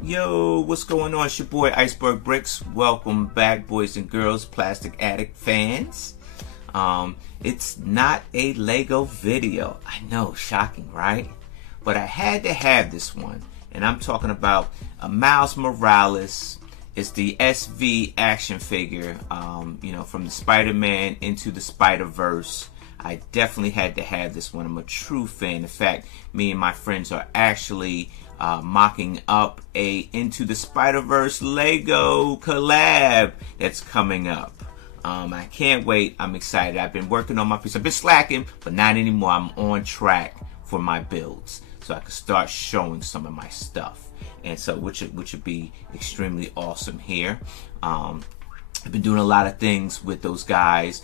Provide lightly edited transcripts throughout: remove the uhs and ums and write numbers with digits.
Yo, what's going on? It's your boy Iceberg Bricks. Welcome back, boys and girls, Plastic Addict fans. It's not a Lego video. I know, shocking, right? But I had to have this one, and I'm talking about Miles Morales. It's the SV action figure, from the Spider-Man into the Spider-Verse. I definitely had to have this one. I'm a true fan. In fact, me and my friends are actually mocking up a Into the Spider-Verse Lego collab that's coming up. I can't wait. I'm excited. I've been working on my piece. I've been slacking, but not anymore. I'm on track for my builds, so I can start showing some of my stuff, and so which would be extremely awesome here. I've been doing a lot of things with those guys.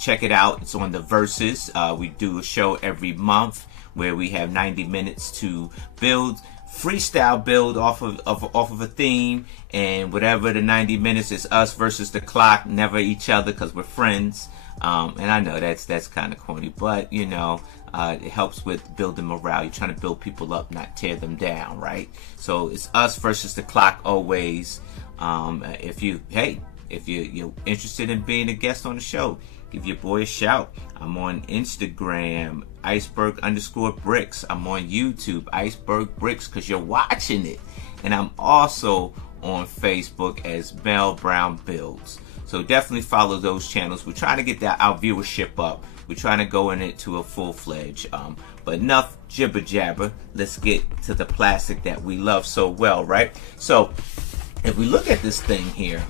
Check it out. It's on the Versus. We do a show every month where we have 90 minutes to build, freestyle build off of a theme, and whatever the 90 minutes is us versus the clock, never each other, because we're friends. And I know that's kind of corny, but you know, it helps with building morale. You're trying to build people up, not tear them down, right? So it's us versus the clock always. If you're interested in being a guest on the show, give your boy a shout. I'm on Instagram, Iceberg_Bricks. I'm on YouTube, Iceberg Bricks, because you're watching it. And I'm also on Facebook as Mel Brown Builds. So definitely follow those channels. We're trying to get our viewership up. We're trying to go into a full-fledged. But enough jibber jabber. Let's get to the plastic that we love so well, right? So if we look at this thing here,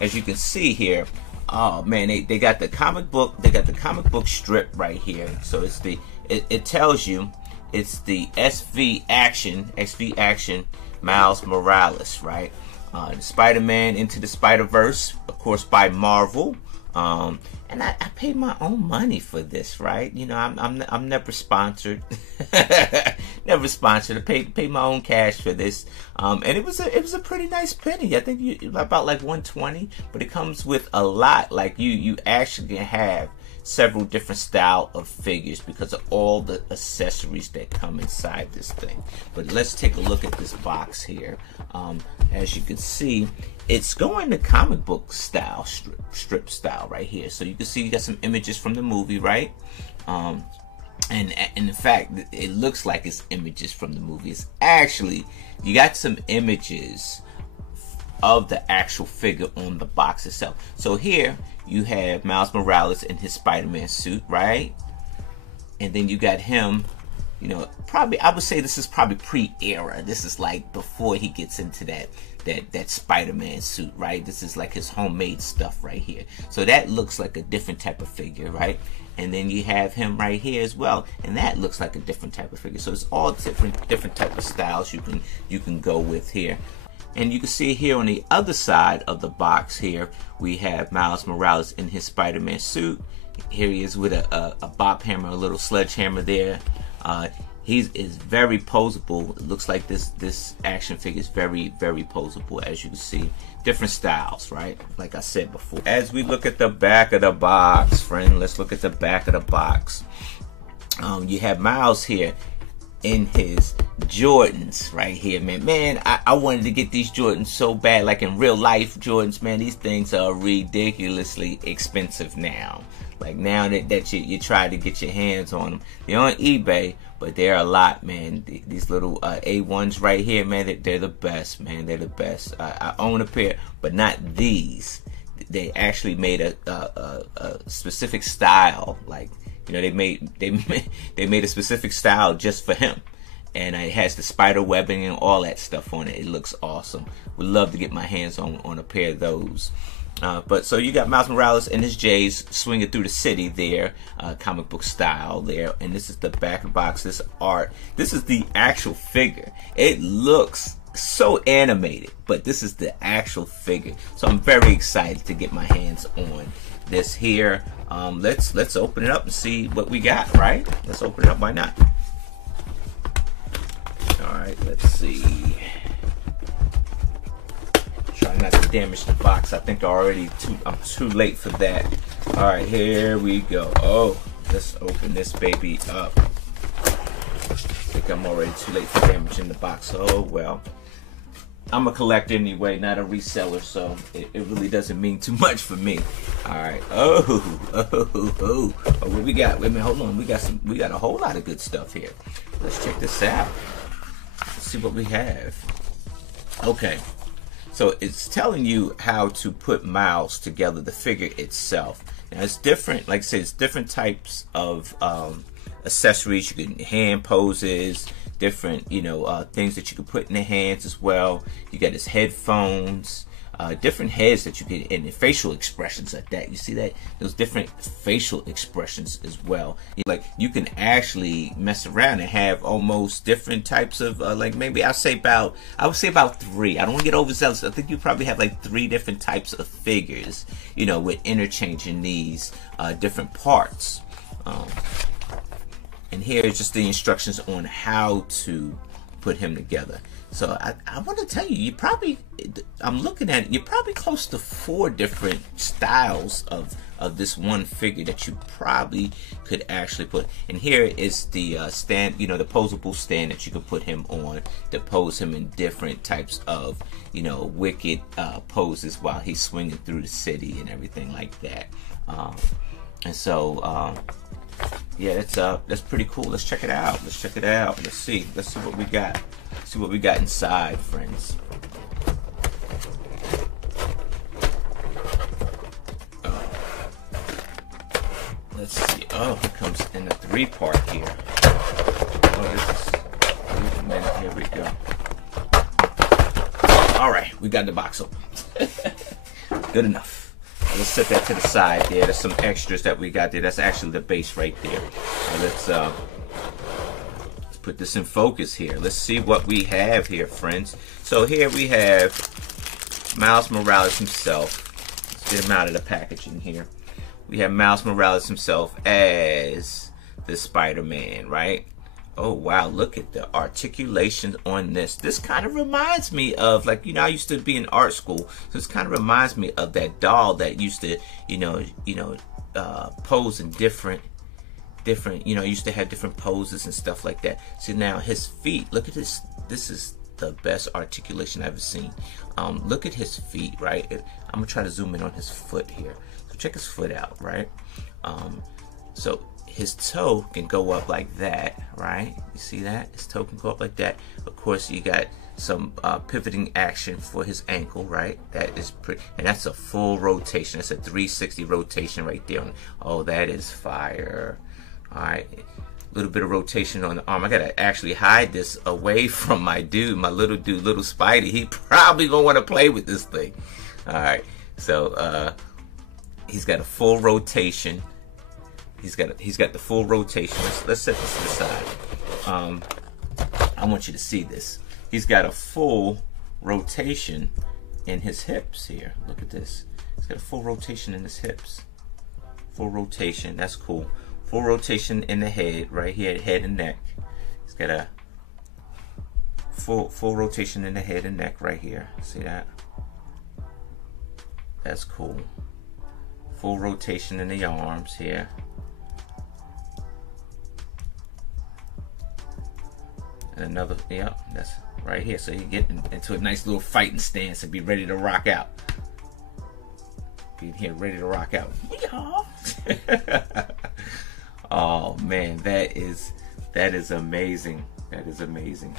as you can see here, oh man, they got the comic book. They got the comic book strip right here. So it's it tells you it's the SV action Miles Morales, right? The Spider-Man Into the Spider-Verse, of course, by Marvel. And I paid my own money for this, right? You know, I'm never sponsored, never sponsored. I paid my own cash for this, and it was a pretty nice penny. I think about like 120, but it comes with a lot. Like you actually can have several different style of figures because of all the accessories that come inside this thing. But let's take a look at this box here. As you can see, it's going to comic book style, strip style right here. So you can see you got some images from the movie, right? And in fact, it looks like it's images from the movie. It's actually, you got some images of the actual figure on the box itself. So here you have Miles Morales in his Spider-Man suit, right? And then you got him, you know, probably, I would say this is probably pre-era. This is like before he gets into that Spider-Man suit, right? This is like his homemade stuff right here. So that looks like a different type of figure, right? And then you have him right here as well, and that looks like a different type of figure. So it's all different type of styles you can go with here. And you can see here on the other side of the box here, we have Miles Morales in his Spider-Man suit. Here he is with a bop hammer, a little sledgehammer there. He is very poseable. It looks like this action figure is very, very poseable, as you can see. Different styles, right? Like I said before. As we look at the back of the box, friend, let's look at the back of the box. You have Miles here in his Jordans right here, man. I wanted to get these Jordans so bad, like in real life Jordans, man. These things are ridiculously expensive now. Like now that you try to get your hands on them, they're on eBay, but they're a lot, man. These little A1s right here, man, they're the best, man. They're the best. I own a pair, but not these. They actually made a specific style, like, you know, they made a specific style just for him, and it has the spider webbing and all that stuff on it. It looks awesome. Would love to get my hands on a pair of those. But so you got Miles Morales and his J's swinging through the city there, comic book style there, and this is the back of the box. This art. This is the actual figure. It looks so animated, but this is the actual figure. So I'm very excited to get my hands on this here. Let's open it up and see what we got, right? Let's open it up. Why not? All right, let's see. Try not to damage the box. I think I'm too late for that. All right, here we go. Oh, let's open this baby up. I think I'm already too late for damaging the box. Oh well. I'm a collector anyway, not a reseller, so it really doesn't mean too much for me. All right. Oh, what we got? Wait a minute, hold on. We got a whole lot of good stuff here. Let's check this out. Let's see what we have. Okay. So it's telling you how to put Miles together, the figure itself. Now it's different, like I said, it's different types of accessories. You can hand poses, different, you know, things that you can put in the hands as well. You got his headphones, different heads that you get, and the facial expressions like that. You see that? Those different facial expressions as well. Like you can actually mess around and have almost different types of like maybe I would say about 3. I don't want to get overzealous. I think you probably have like 3 different types of figures, you know, with interchanging these different parts. And here is just the instructions on how to put him together. So I want to tell you, I'm looking at it, you're probably close to 4 different styles of this one figure that you probably could actually put. And here is the stand, you know, the posable stand that you can put him on to pose him in different types of, you know, wicked poses while he's swinging through the city and everything like that. And so, yeah, that's pretty cool. Let's check it out. Let's check it out. Let's see what we got. See what we got inside, friends. Let's see. Oh, it comes in a 3-part here. Oh, this is. Wait a minute. Here we go. All right, we got the box open. Good enough. Let's set that to the side there. There's some extras that we got there. That's actually the base right there. Let's put this in focus here. Let's see what we have here, friends. So here we have Miles Morales himself. Let's get him out of the packaging here. We have Miles Morales himself as the Spider-Man, right? Oh wow, look at the articulation on this. This kind of reminds me of, like, you know, I used to be in art school, so this kind of reminds me of that doll that used to, pose in different, you know, used to have different poses and stuff like that. So now his feet, look at this. This is the best articulation I've ever seen. Look at his feet, right? I'm gonna try to zoom in on his foot here. So check his foot out, right? So his toe can go up like that, right? You see that? His toe can go up like that. Of course, you got some pivoting action for his ankle, right? That is pretty, and that's a full rotation. That's a 360 rotation right there. Oh, that is fire. All right, a little bit of rotation on the arm. I gotta actually hide this away from my dude, my little dude, little Spidey. He probably gonna want to play with this thing. All right, so he's got a full rotation. He's got the full rotation. Let's set this to the side. I want you to see this. He's got a full rotation in his hips here. Look at this. He's got a full rotation in his hips. Full rotation. That's cool. Full rotation in the head, right here, head and neck. He's got a full rotation in the head and neck right here. See that? That's cool. Full rotation in the arms here. And another, yeah, that's right here. So you get into a nice little fighting stance and be ready to rock out. Be here ready to rock out. Oh man, that is amazing. That is amazing.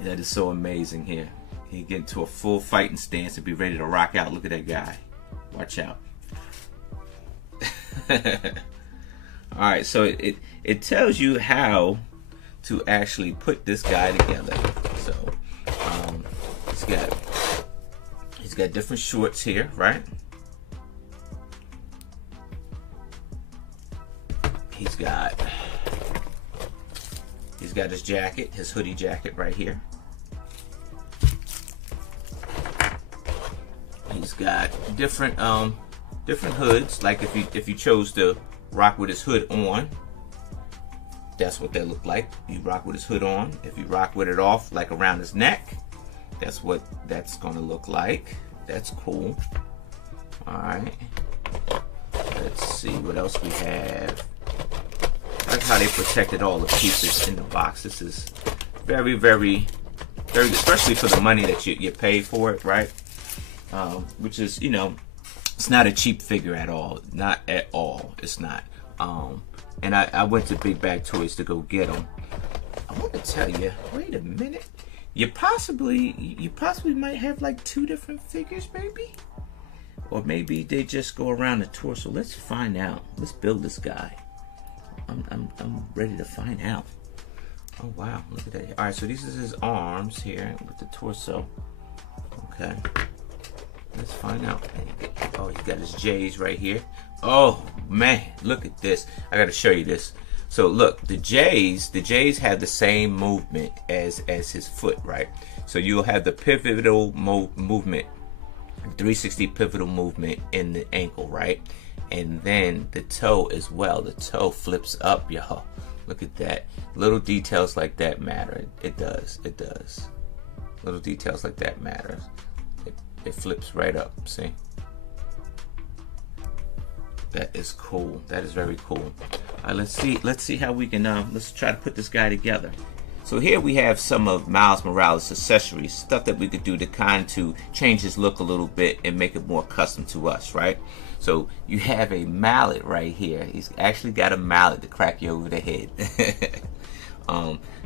That is so amazing here. He get into a full fighting stance and be ready to rock out. Look at that guy. Watch out. All right, so it tells you how to actually put this guy together. So he's got different shorts here, right? He's got his jacket, his hoodie jacket right here. He's got different hoods. Like if you chose to rock with his hood on, that's what they look like. You rock with his hood on. If you rock with it off, like around his neck, that's what that's gonna look like. That's cool. All right. Let's see what else we have. I like how they protected all the pieces in the box. This is very, very very good, especially for the money that you pay for it, right? Which is, you know, it's not a cheap figure at all. Not at all. It's not. And I went to Big Bag Toys to go get them. I want to tell you, wait a minute. You possibly might have like 2 different figures, maybe? Or maybe they just go around the tour. So let's find out. Let's build this guy. I'm ready to find out. Oh wow, look at that. Alright, so these are his arms here with the torso. Okay. Let's find out. Oh, he's got his J's right here. Oh man, look at this. I gotta show you this. So look, the J's have the same movement as his foot, right? So you'll have the pivotal movement, 360 pivotal movement in the ankle, right? And then the toe as well. The toe flips up, y'all. Look at that. Little details like that matter. It does. It does. Little details like that matter. It flips right up. See? That is cool. That is very cool. All right, let's see how we can let's try to put this guy together. So here we have some of Miles Morales' accessories, stuff that we could do to change his look a little bit and make it more custom to us, right? So you have a mallet right here. He's actually got a mallet to crack you over the head.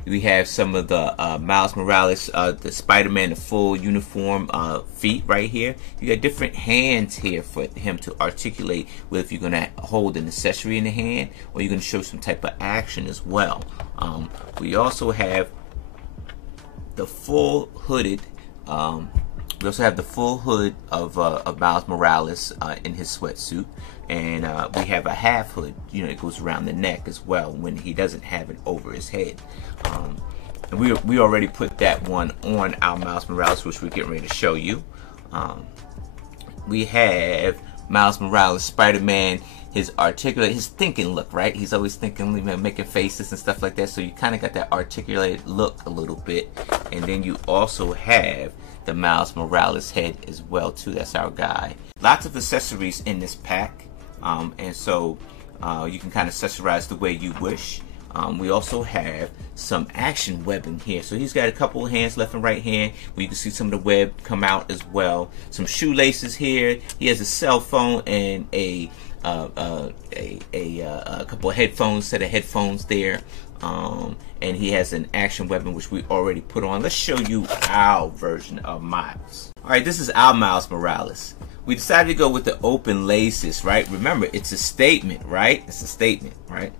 We have some of the Miles Morales, the Spider-Man, the full uniform feet right here. You got different hands here for him to articulate with if you're going to hold an accessory in the hand or you're going to show some type of action as well. We also have the full hooded, we also have the full hood of Miles Morales in his sweatsuit, and we have a half hood, you know, it goes around the neck as well when he doesn't have it over his head. And we already put that one on our Miles Morales, which we're getting ready to show you. We have Miles Morales, Spider-Man, his articulate, his thinking look, right? He's always thinking, you know, making faces and stuff like that. So you kind of got that articulated look a little bit. And then you also have the Miles Morales head as well too. That's our guy. Lots of accessories in this pack, and so you can kind of accessorize the way you wish. We also have some action webbing here. So he's got a couple of hands, left and right hand, where you can see some of the web come out as well. Some shoelaces here. He has a cell phone and a couple of headphones, set of headphones there. And he has an action weapon which we already put on. Let's show you our version of Miles. Alright, this is our Miles Morales. We decided to go with the open laces, right? Remember, it's a statement, right? It's a statement, right?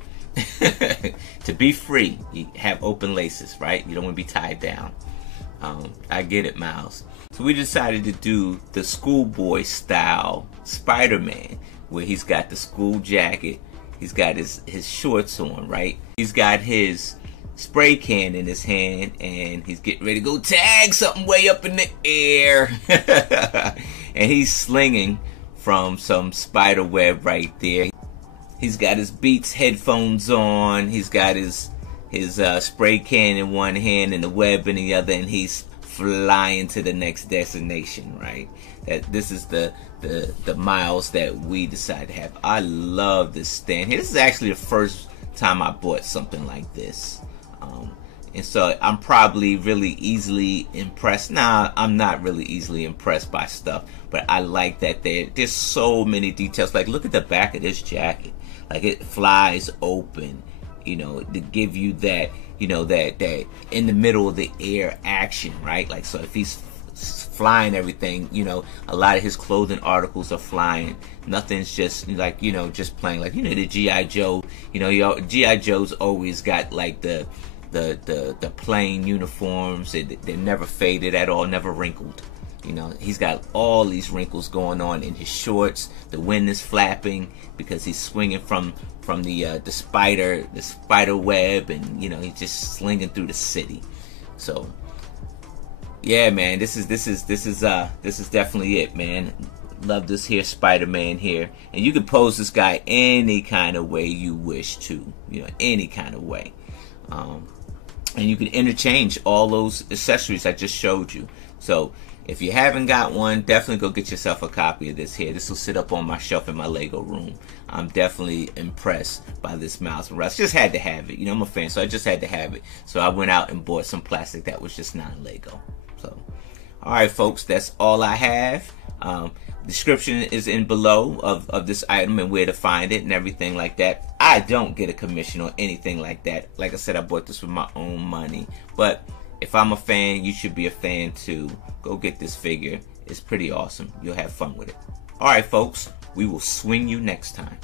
To be free, you have open laces, right? You don't want to be tied down. I get it, Miles. So we decided to do the schoolboy style Spider-Man, where he's got the school jacket, he's got his shorts on, right? He's got his spray can in his hand, and he's getting ready to go tag something way up in the air. And he's slinging from some spider web right there. He's got his Beats headphones on. He's got his spray can in one hand and the web in the other, and he's flying to the next destination, right? This is the Miles that we decided to have. I love this stand here. This is actually the first time I bought something like this. And so I'm probably really easily impressed. Nah, I'm not really easily impressed by stuff, but I like that there's so many details. Like, look at the back of this jacket. Like, it flies open, you know, to give you that, you know, that in the middle of the air action, right? Like, so if he's flying everything, you know, a lot of his clothing articles are flying. Nothing's just like, you know, just plain. Like, you know, the G.I. Joe, you know, G.I. Joe's always got like the plain uniforms. They're never faded at all, never wrinkled. You know, he's got all these wrinkles going on in his shorts. The wind is flapping because he's swinging from the spider web, and you know, he's just slinging through the city. So yeah, man, this is definitely it, man. Love this here Spider-Man here, and you can pose this guy any kind of way you wish to, you know, any kind of way. And you can interchange all those accessories I just showed you. So If you haven't got one, definitely go get yourself a copy of this here. This will sit up on my shelf in my Lego room. I'm definitely impressed by this Miles Morales. Just had to have it. You know, I'm a fan, so I just had to have it. So I went out and bought some plastic that was just non-Lego. So, alright folks, that's all I have. Description is in below of this item and where to find it and everything like that. I don't get a commission or anything like that. Like I said, I bought this with my own money. But if I'm a fan, you should be a fan too. Go get this figure. It's pretty awesome. You'll have fun with it. Alright folks, we will swing you next time.